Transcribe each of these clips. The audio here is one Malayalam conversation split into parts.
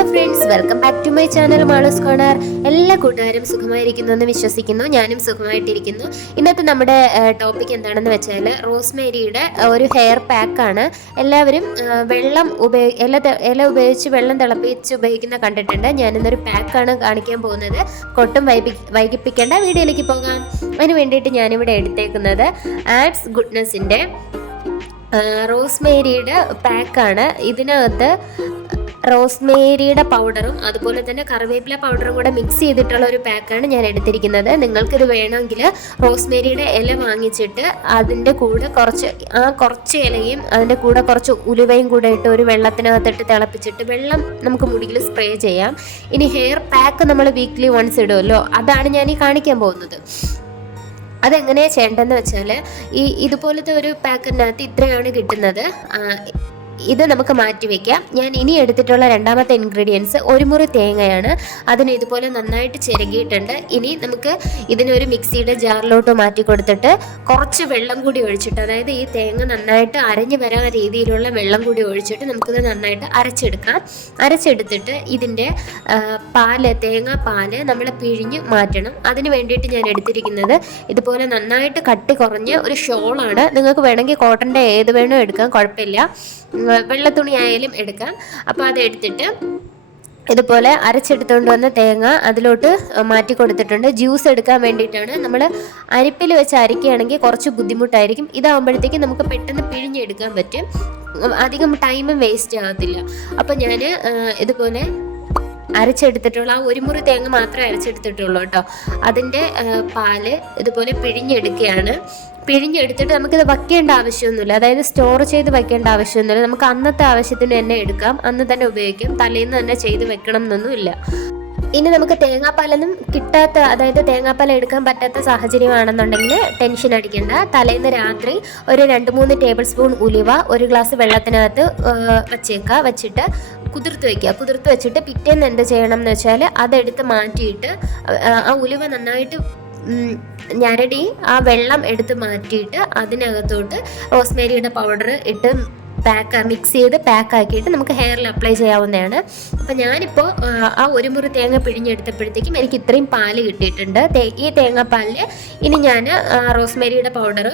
Hello friends welcome back to my channel Mala's corner എല്ലാ കൂട്ടുകാരും സുഖമായിരിക്കുന്നു എന്ന് വിശ്വസിക്കുന്നു. ഞാനും സുഖമായിട്ടിരിക്കുന്നു. ഇന്നത്തെ നമ്മുടെ ടോപ്പിക് എന്താണെന്ന് വെച്ചാൽ റോസ്മേരിയുടെ ഒരു ഹെയർ പാക്കാണ് എല്ലാവരും വെള്ളം ഉപയോഗി ഇല ഇല ഉപയോഗിച്ച് വെള്ളം തിളപ്പിച്ച് ഉപയോഗിക്കുന്ന കണ്ടിട്ടുണ്ട്. ഞാനിന്നൊരു പാക്കാണ് കാണിക്കാൻ പോകുന്നത്. കൊട്ടും വൈകി വൈകിപ്പിക്കേണ്ട വീഡിയോയിലേക്ക് പോകാം. അതിന് വേണ്ടിയിട്ട് ഞാനിവിടെ എടുത്തേക്കുന്നത് ആഡ്സ് ഗുഡ്നെസ്സിന്റെ റോസ്മേരിയുടെ പാക്കാണ് ഇതിനകത്ത് റോസ്മേരിയുടെ പൗഡറും അതുപോലെ തന്നെ കറിവേപ്പില പൗഡറും കൂടെ മിക്സ് ചെയ്തിട്ടുള്ള ഒരു പാക്കാണ് ഞാൻ എടുത്തിരിക്കുന്നത്. നിങ്ങൾക്കിത് വേണമെങ്കിൽ റോസ്മേരിയുടെ ഇല വാങ്ങിച്ചിട്ട് അതിന്റെ കൂടെ കുറച്ച് ആ കുറച്ച് ഇലയും അതിന്റെ കൂടെ കുറച്ച് ഉലുവയും കൂടെ ഇട്ട് ഒരു വെള്ളത്തിനകത്തിട്ട് തിളപ്പിച്ചിട്ട് വെള്ളം നമുക്ക് മുടിയിൽ സ്പ്രേ ചെയ്യാം. ഇനി ഹെയർ പാക്ക് നമ്മൾ വീക്ക്ലി വൺസ് ഇടുമല്ലോ അതാണ് ഞാൻ ഈ കാണിക്കാൻ പോകുന്നത്. അതെങ്ങനെയാണ് ചെയ്യേണ്ടതെന്ന് വെച്ചാൽ ഈ ഇതുപോലത്തെ ഒരു പാക്കിനകത്ത് ഇത്രയാണ് കിട്ടുന്നത്. ഇത് നമുക്ക് മാറ്റി വെക്കാം. ഞാൻ ഇനി എടുത്തിട്ടുള്ള രണ്ടാമത്തെ ഇൻഗ്രീഡിയൻസ് ഒരു മുറി തേങ്ങയാണ്. അതിന് ഇതുപോലെ നന്നായിട്ട് ചിരകിയിട്ടുണ്ട് ഇനി നമുക്ക് ഇതിനൊരു മിക്സിയുടെ ജാറിലോട്ട് മാറ്റി കൊടുത്തിട്ട് കുറച്ച് വെള്ളം കൂടി ഒഴിച്ചിട്ട് അതായത് ഈ തേങ്ങ നന്നായിട്ട് അരഞ്ഞു വരാൻ രീതിയിലുള്ള വെള്ളം കൂടി ഒഴിച്ചിട്ട് നമുക്കിത് നന്നായിട്ട് അരച്ചെടുക്കാം. അരച്ചെടുത്തിട്ട് ഇതിന്റെ പാൽ തേങ്ങ പാൽ നമ്മൾ പിഴിഞ്ഞ് മാറ്റണം. അതിന് വേണ്ടിയിട്ട് ഞാൻ എടുത്തിരിക്കുന്നത് ഇതുപോലെ നന്നായിട്ട് കട്ടി കുറഞ്ഞ ഒരു ഷോളാണ്. നിങ്ങൾക്ക് വേണമെങ്കിൽ കോട്ടന്റെ ഏത് വേണോ എടുക്കാം കുഴപ്പമില്ല. വെള്ള തുണി ആയാലും എടുക്കാം. അപ്പോൾ അത് എടുത്തിട്ട് ഇതുപോലെ അരച്ചെടുത്തുകൊണ്ട് വന്ന തേങ്ങ അതിലോട്ട് മാറ്റി കൊടുത്തിട്ടുണ്ട്. ജ്യൂസ് എടുക്കാൻ വേണ്ടിയിട്ടാണ് നമ്മൾ അരിപ്പിൽ വെച്ച് അരയ്ക്കുകയാണെങ്കിൽ കുറച്ച് ബുദ്ധിമുട്ടായിരിക്കും. ഇതാകുമ്പോഴത്തേക്കും നമുക്ക് പെട്ടെന്ന് പിഴിഞ്ഞെടുക്കാൻ പറ്റും. അധികം ടൈമും വേസ്റ്റ് ആകത്തില്ല. അപ്പോൾ ഞാൻ ഇതുപോലെ അരച്ചെടുത്തിട്ടുള്ള ആ ഒരു മുറി തേങ്ങ മാത്രമേ അരച്ചെടുത്തിട്ടുള്ളൂ കേട്ടോ. അതിന്റെ പാൽ ഇതുപോലെ പിഴിഞ്ഞെടുക്കുകയാണ്. പിഴിഞ്ഞെടുത്തിട്ട് നമുക്കിത് വയ്ക്കേണ്ട ആവശ്യമൊന്നുമില്ല. അതായത് സ്റ്റോർ ചെയ്ത് വയ്ക്കേണ്ട ആവശ്യമൊന്നുമില്ല. നമുക്ക് അന്നത്തെ ആവശ്യത്തിന് തന്നെ എടുക്കാം. അന്ന് തന്നെ ഉപയോഗിക്കാം. തലേന്ന് തന്നെ ചെയ്ത് വെക്കണം എന്നൊന്നുമില്ല ഇനി നമുക്ക് തേങ്ങാപ്പാലൊന്നും കിട്ടാത്ത അതായത് തേങ്ങാപ്പാൽ എടുക്കാൻ പറ്റാത്ത സാഹചര്യമാണെന്നുണ്ടെങ്കിൽ ടെൻഷൻ അടിക്കേണ്ട. തലേന്ന് രാത്രി ഒരു രണ്ട് മൂന്ന് ടേബിൾ സ്പൂൺ ഉലുവ ഒരു ഗ്ലാസ് വെള്ളത്തിനകത്ത് വച്ചേക്കുക വെച്ചിട്ട് കുതിർത്ത് വെക്കുക കുതിർത്ത് വെച്ചിട്ട് പിറ്റേന്ന് എന്ത് ചെയ്യണം എന്ന് വെച്ചാൽ അതെടുത്ത് മാറ്റിയിട്ട് ആ, ഉലുവ നന്നായിട്ട് ഞരടി ആ വെള്ളം എടുത്ത് മാറ്റിയിട്ട് അതിനകത്തോട്ട് റോസ്മേരിയുടെ പൗഡർ ഇട്ട് പാക്ക് മിക്സ് ചെയ്ത് പാക്ക് ആക്കിയിട്ട് നമുക്ക് ഹെയറിൽ അപ്ലൈ ചെയ്യാവുന്നതാണ്. അപ്പം ഞാനിപ്പോൾ ആ ഒരു മുറി തേങ്ങ പിഴിഞ്ഞെടുത്തപ്പോഴത്തേക്കും എനിക്ക് ഇത്രയും പാൽ കിട്ടിയിട്ടുണ്ട്. ഈ തേങ്ങാപ്പാലിൽ ഇനി ഞാൻ റോസ്മേരിയുടെ പൗഡർ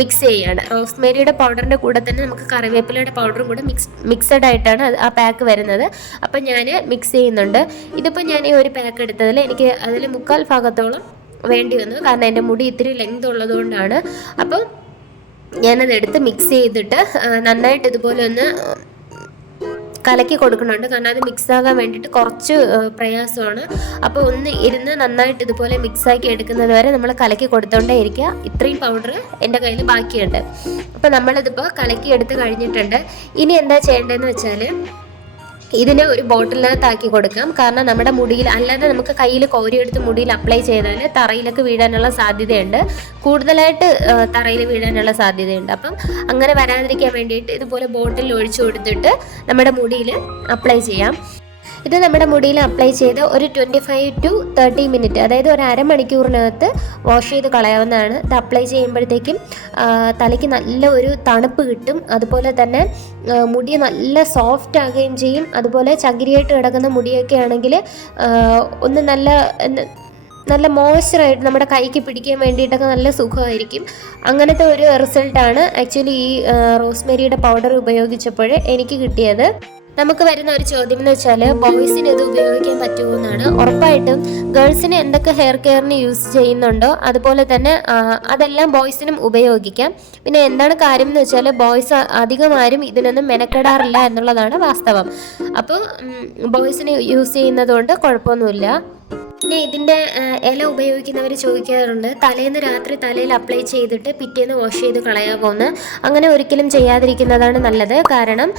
മിക്സ് ചെയ്യാണ്. റോസ്മേരിയുടെ പൗഡറിന്റെ കൂടെ തന്നെ നമുക്ക് കറിവേപ്പിലയുടെ പൗഡറും കൂടെ മിക്സ് മിക്സഡ് ആയിട്ടാണ് ആ പാക്ക് വരുന്നത്. അപ്പം ഞാൻ മിക്സ് ചെയ്യുന്നുണ്ട്. ഇതിപ്പോൾ ഞാൻ ഈ ഒരു പാക്ക് എടുത്തതിൽ എനിക്ക് അതിൽ മുക്കാൽ ഭാഗത്തോളം വേണ്ടി വന്നു കാരണം എന്റെ മുടി ഇത്തിരി ലെങ്ത് ഉള്ളതുകൊണ്ടാണ്. അപ്പം ഞാനത് എടുത്ത് മിക്സ് ചെയ്തിട്ട് നന്നായിട്ട് ഇതുപോലെ ഒന്ന് കലക്കി കൊടുക്കുന്നുണ്ട്. കാരണം അത് മിക്സ് ആകാൻ വേണ്ടിയിട്ട് കുറച്ച് പ്രയാസമാണ്. അപ്പോൾ ഒന്ന് ഇരുന്ന് നന്നായിട്ട് ഇതുപോലെ മിക്സാക്കി എടുക്കുന്നത് വരെ നമ്മൾ കലക്കി കൊടുത്തോണ്ടേ ഇരിക്കുക. ഇത്രയും പൗഡർ എന്റെ കയ്യിൽ ബാക്കിയുണ്ട്. അപ്പോൾ നമ്മളിതിപ്പോൾ കലക്കി എടുത്ത് കഴിഞ്ഞിട്ടുണ്ട്. ഇനി എന്താ ചെയ്യേണ്ടതെന്ന് വെച്ചാൽ ഇതിനെ ഒരു ബോട്ടിലിനകത്താക്കി കൊടുക്കാം. കാരണം നമ്മുടെ മുടിയിൽ അല്ലാതെ നമുക്ക് കയ്യിൽ കോരിയെടുത്ത് മുടിയിൽ അപ്ലൈ ചെയ്താൽ തറയിലൊക്കെ വീഴാനുള്ള സാധ്യതയുണ്ട്. കൂടുതലായിട്ട് തറയിൽ വീഴാനുള്ള സാധ്യതയുണ്ട്. അപ്പം അങ്ങനെ വരാതിരിക്കാൻ വേണ്ടിയിട്ട് ഇതുപോലെ ബോട്ടിൽ ഒഴിച്ചു കൊടുത്തിട്ട് നമ്മുടെ മുടിയിൽ അപ്ലൈ ചെയ്യാം. ഇത് നമ്മുടെ മുടിയിൽ അപ്ലൈ ചെയ്ത് ഒരു twenty five to thirty minute അതായത് ഒരു അരമണിക്കൂറിനകത്ത് വാഷ് ചെയ്ത് കളയാവുന്നതാണ്. ഇത് അപ്ലൈ ചെയ്യുമ്പോഴത്തേക്കും തലയ്ക്ക് നല്ല ഒരു തണുപ്പ് കിട്ടും. അതുപോലെ തന്നെ മുടി നല്ല സോഫ്റ്റ് ആകുകയും ചെയ്യും. അതുപോലെ ചകിരിയായിട്ട് കിടക്കുന്ന മുടിയൊക്കെ ആണെങ്കിൽ ഒന്ന് നല്ല നല്ല മോയ്സ്ചറായിട്ട് നമ്മുടെ കൈക്ക് പിടിക്കാൻ വേണ്ടിയിട്ടൊക്കെ നല്ല സുഖമായിരിക്കും. അങ്ങനത്തെ ഒരു റിസൾട്ടാണ് ആക്ച്വലി ഈ റോസ്മേരിയുടെ പൗഡർ ഉപയോഗിച്ചപ്പോൾ എനിക്ക് കിട്ടിയത്. നമുക്ക് വരുന്ന ഒരു ചോദ്യം എന്ന് വെച്ചാൽ ബോയ്സിന് ഇത് ഉപയോഗിക്കാൻ പറ്റുമോ എന്നാണ്. ഉറപ്പായിട്ടും ഗേൾസിന് എന്തൊക്കെ ഹെയർ കെയറിന് യൂസ് ചെയ്യുന്നുണ്ടോ അതുപോലെ തന്നെ അതെല്ലാം ബോയ്സിനും ഉപയോഗിക്കാം. പിന്നെ എന്താണ് കാര്യം എന്ന് വെച്ചാൽ ബോയ്സ് അധികം ആരും ഇതിനൊന്നും മെനക്കെടാറില്ല എന്നുള്ളതാണ് വാസ്തവം. അപ്പോൾ ബോയ്സിന് യൂസ് ചെയ്യുന്നത് കൊണ്ട് കുഴപ്പമൊന്നുമില്ല. പിന്നെ ഇതിന്റെ ഇല ഉപയോഗിക്കുന്നവർ ചോദിക്കാറുണ്ട് തലേന്ന് രാത്രി തലയിൽ അപ്ലൈ ചെയ്തിട്ട് പിറ്റേന്ന് വാഷ് ചെയ്ത് കളയാമോന്ന് അങ്ങനെ ഒരിക്കലും ചെയ്യാതിരിക്കുന്നതാണ് നല്ലത്. കാരണം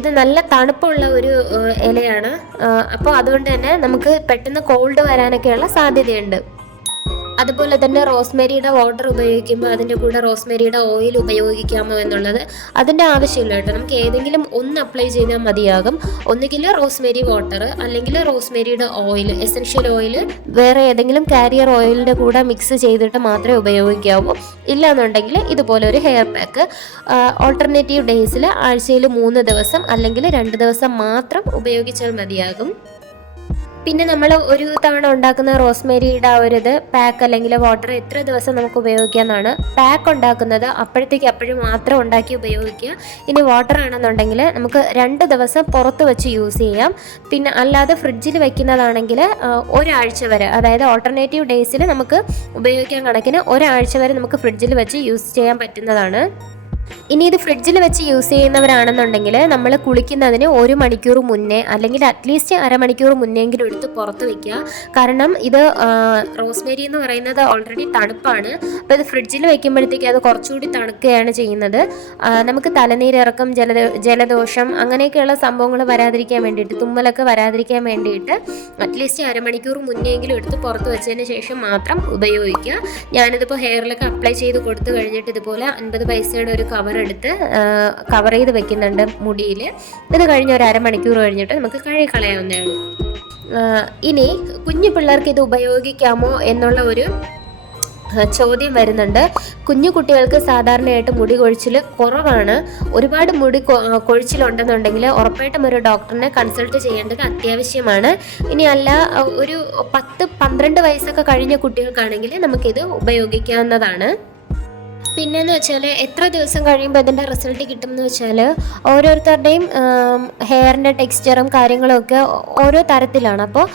ഇത് നല്ല തണുപ്പുള്ള ഒരു ഇലയാണ്. അപ്പോൾ അതുകൊണ്ട് തന്നെ നമുക്ക് പെട്ടെന്ന് കോൾഡ് വരാനൊക്കെയുള്ള സാധ്യതയുണ്ട്. അതുപോലെ തന്നെ റോസ്മേരിയുടെ വാട്ടർ ഉപയോഗിക്കുമ്പോൾ അതിന്റെ കൂടെ റോസ്മേരിയുടെ ഓയിൽ ഉപയോഗിക്കാമോ എന്നുള്ളത് അതിന്റെ ആവശ്യമില്ല കേട്ടോ. നമുക്ക് ഏതെങ്കിലും ഒന്ന് അപ്ലൈ ചെയ്താൽ മതിയാകും. ഒന്നുകിൽ റോസ്മേരി വാട്ടർ അല്ലെങ്കിൽ റോസ്മേരിയുടെ ഓയിൽ എസൻഷ്യൽ ഓയിൽ വേറെ ഏതെങ്കിലും കാരിയർ ഓയിലിന്റെ കൂടെ മിക്സ് ചെയ്തിട്ട് മാത്രമേ ഉപയോഗിക്കാവൂ. ഇല്ലാന്നുണ്ടെങ്കിൽ ഇതുപോലെ ഒരു ഹെയർ പാക്ക് ഓൾട്ടർനേറ്റീവ് ഡേയ്സിൽ ആഴ്ചയിൽ മൂന്ന് ദിവസം അല്ലെങ്കിൽ രണ്ട് ദിവസം മാത്രം ഉപയോഗിച്ചാൽ മതിയാകും. പിന്നെ നമ്മൾ ഒരു തവണ ഉണ്ടാക്കുന്ന റോസ്മേരിയുടെ ആ ഒരു ഇത് പാക്ക് അല്ലെങ്കിൽ വാട്ടർ എത്ര ദിവസം നമുക്ക് ഉപയോഗിക്കാമെന്നാണ് പാക്ക് ഉണ്ടാക്കുന്നത് അപ്പോഴത്തേക്ക് അപ്പോഴും മാത്രം ഉണ്ടാക്കി ഉപയോഗിക്കുക. ഇനി വാട്ടർ ആണെന്നുണ്ടെങ്കിൽ നമുക്ക് രണ്ട് ദിവസം പുറത്ത് വെച്ച് യൂസ് ചെയ്യാം. പിന്നെ അല്ലാതെ ഫ്രിഡ്ജിൽ വെക്കുന്നതാണെങ്കിൽ ഒരാഴ്ച വരെ അതായത് ഓൾട്ടർനേറ്റീവ് ഡേയ്സിൽ നമുക്ക് ഉപയോഗിക്കാൻ കണക്കിന് ഒരാഴ്ച വരെ നമുക്ക് ഫ്രിഡ്ജിൽ വെച്ച് യൂസ് ചെയ്യാൻ പറ്റുന്നതാണ്. ഇനി ഇത് ഫ്രിഡ്ജിൽ വെച്ച് യൂസ് ചെയ്യുന്നവരാണെന്നുണ്ടെങ്കിൽ നമ്മൾ കുളിക്കുന്നതിന് ഒരു മണിക്കൂർ മുന്നേ അല്ലെങ്കിൽ അറ്റ്ലീസ്റ്റ് അരമണിക്കൂർ മുന്നെങ്കിലും എടുത്ത് പുറത്ത് വെക്കുക. കാരണം ഇത് റോസ്മേരി എന്ന് പറയുന്നത് ഓൾറെഡി തണുപ്പാണ്. അപ്പോൾ ഇത് ഫ്രിഡ്ജിൽ വെക്കുമ്പോഴത്തേക്ക് അത് കുറച്ചുകൂടി തണുക്കുകയാണ് ചെയ്യുന്നത്. നമുക്ക് തലനീരിറക്കം ജല ജലദോഷം അങ്ങനെയൊക്കെയുള്ള സംഭവങ്ങൾ വരാതിരിക്കാൻ വേണ്ടിയിട്ട് തുമ്മലൊക്കെ വരാതിരിക്കാൻ വേണ്ടിയിട്ട് അറ്റ്ലീസ്റ്റ് അരമണിക്കൂർ മുന്നെങ്കിലും എടുത്ത് പുറത്ത് വെച്ചതിന് ശേഷം മാത്രം ഉപയോഗിക്കുക. ഞാനിതിപ്പോൾ ഹെയറിലൊക്കെ അപ്ലൈ ചെയ്ത് കൊടുത്തു കഴിഞ്ഞിട്ട് ഇതുപോലെ അൻപത് പൈസയുടെ ഒരു എടുത്ത് കവർ ചെയ്ത് വെക്കുന്നുണ്ട് മുടിയിൽ ഇത് കഴിഞ്ഞ് ഒരു അരമണിക്കൂർ കഴിഞ്ഞിട്ട് നമുക്ക് കഴുകി കളയാവുന്നതാണ് ആ, ഇനി കുഞ്ഞു പിള്ളേർക്ക് ഇത് ഉപയോഗിക്കാമോ എന്നുള്ള ഒരു ചോദ്യം വരുന്നുണ്ട്. കുഞ്ഞു കുട്ടികൾക്ക് സാധാരണയായിട്ട് മുടി കൊഴിച്ചിൽ കുറവാണ്. ഒരുപാട് മുടി കൊഴിച്ചിലുണ്ടെന്നുണ്ടെങ്കിൽ ഉറപ്പായിട്ടും ഒരു ഡോക്ടറിനെ കൺസൾട്ട് ചെയ്യേണ്ടത് അത്യാവശ്യമാണ്. ഇനി അല്ല ഒരു പത്ത് പന്ത്രണ്ട് വയസ്സൊക്കെ കഴിഞ്ഞ കുട്ടികൾക്കാണെങ്കിൽ നമുക്കിത് ഉപയോഗിക്കാവുന്നതാണ്. പിന്നെന്ന് വെച്ചാൽ എത്ര ദിവസം കഴിയുമ്പോൾ അതിന്റെ റിസൾട്ട് കിട്ടും എന്ന് വെച്ചാൽ ഓരോരുത്തരുടെയും ഹെയറിന്റെ ടെക്സ്ചറും കാര്യങ്ങളും ഒക്കെ ഓരോ തരത്തിലാണ്. അപ്പോൾ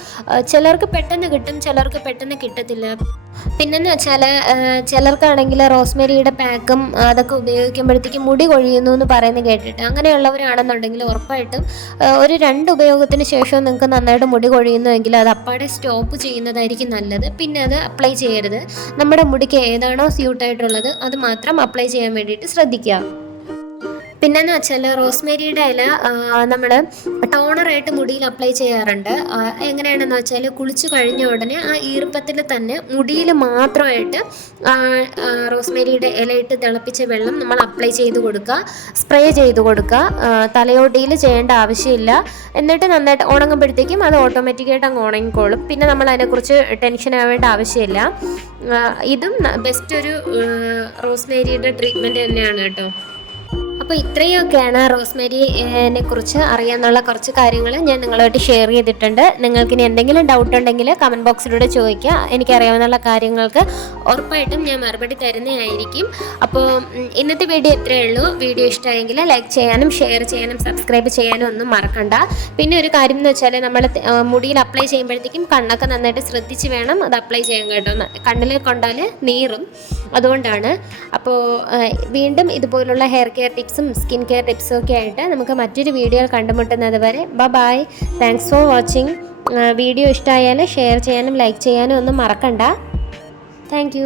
ചിലർക്ക് പെട്ടെന്ന് കിട്ടും ചിലർക്ക് പെട്ടെന്ന് കിട്ടത്തില്ല. പിന്നെന്ന് വെച്ചാൽ ചിലർക്കാണെങ്കിൽ റോസ്മേരിയുടെ പാക്കും അതൊക്കെ ഉപയോഗിക്കുമ്പോഴത്തേക്കും മുടി കൊഴിയുന്നു എന്ന് പറയുന്നത് കേട്ടിട്ട് അങ്ങനെയുള്ളവരാണെന്നുണ്ടെങ്കിൽ ഉറപ്പായിട്ടും ഒരു രണ്ട് ഉപയോഗത്തിന് ശേഷം നിങ്ങൾക്ക് നന്നായിട്ട് മുടി കൊഴിയുന്നുവെങ്കിൽ അത് അപ്പാടെ സ്റ്റോപ്പ് ചെയ്യുന്നതായിരിക്കും നല്ലത്. പിന്നെ അത് അപ്ലൈ ചെയ്യരുത്. നമ്മുടെ മുടിക്ക് ഏതാണോ സ്യൂട്ടായിട്ടുള്ളത് അത് മാത്രം അപ്ലൈ ചെയ്യാൻ വേണ്ടിയിട്ട് ശ്രദ്ധിക്കുക. പിന്നെന്ന് വെച്ചാൽ റോസ്മേരിയുടെ ഇല നമ്മൾ ടോണറായിട്ട് മുടിയിൽ അപ്ലൈ ചെയ്യാറുണ്ട്. എങ്ങനെയാണെന്ന് വെച്ചാൽ കുളിച്ചു കഴിഞ്ഞ ഉടനെ ആ ഈർപ്പത്തിൽ തന്നെ മുടിയിൽ മാത്രമായിട്ട് റോസ്മേരിയുടെ ഇലയിട്ട് തിളപ്പിച്ച വെള്ളം നമ്മൾ അപ്ലൈ ചെയ്ത് കൊടുക്കുക സ്പ്രേ ചെയ്ത് കൊടുക്കുക തലയോട്ടിയിൽ ചെയ്യേണ്ട ആവശ്യമില്ല. എന്നിട്ട് നന്നായിട്ട് ഉണങ്ങുമ്പോഴത്തേക്കും അത് ഓട്ടോമാറ്റിക്കായിട്ട് അങ്ങ് ഉണങ്ങിക്കോളും. പിന്നെ നമ്മൾ അതിനെക്കുറിച്ച് ടെൻഷൻ ആവേണ്ട ആവശ്യമില്ല. ഇതും ബെസ്റ്റ് ഒരു റോസ്മേരിയുടെ ട്രീറ്റ്മെന്റ് തന്നെയാണ് കേട്ടോ. അപ്പോൾ ഇത്രയൊക്കെയാണ് റോസ്മേരിനെ കുറിച്ച് അറിയാനുള്ള കുറച്ച് കാര്യങ്ങൾ ഞാൻ നിങ്ങളുമായിട്ട് ഷെയർ ചെയ്തിട്ടുണ്ട്. നിങ്ങൾക്കിനി എന്തെങ്കിലും ഡൗട്ട് ഉണ്ടെങ്കിൽ കമന്റ് ബോക്സിലൂടെ ചോദിക്കുക. എനിക്കറിയാവുന്ന കാര്യങ്ങൾക്ക് ഉറപ്പായിട്ടും ഞാൻ മറുപടി തരുന്നതായിരിക്കും. അപ്പോൾ ഇന്നത്തെ വീഡിയോ ഇത്രയേ ഉള്ളൂ. വീഡിയോ ഇഷ്ടമായെങ്കിൽ ലൈക്ക് ചെയ്യാനും ഷെയർ ചെയ്യാനും സബ്സ്ക്രൈബ് ചെയ്യാനും ഒന്നും മറക്കണ്ട. പിന്നെ ഒരു കാര്യം എന്ന് വെച്ചാൽ നമ്മൾ മുടിയിൽ അപ്ലൈ ചെയ്യുമ്പോഴത്തേക്കും കണ്ണൊക്കെ നന്നായിട്ട് ശ്രദ്ധിച്ച് വേണം അത് അപ്ലൈ ചെയ്യാൻ കേട്ടോ. കണ്ണിൽ കൊണ്ടാൽ നീറും. അതുകൊണ്ടാണ്. അപ്പോൾ വീണ്ടും ഇതുപോലുള്ള ഹെയർ കെയർ ടിപ്സും സ്കിൻ കെയർ ടിപ്സും ഒക്കെ ആയിട്ട് നമുക്ക് മറ്റൊരു വീഡിയോയിൽ കണ്ടുമുട്ടുന്നത് വരെ ബ bye thanks for watching video ഇഷ്ടമായാൽ ഷെയർ ചെയ്യാനും ലൈക്ക് ചെയ്യാനും ഒന്നും മറക്കണ്ട. താങ്ക്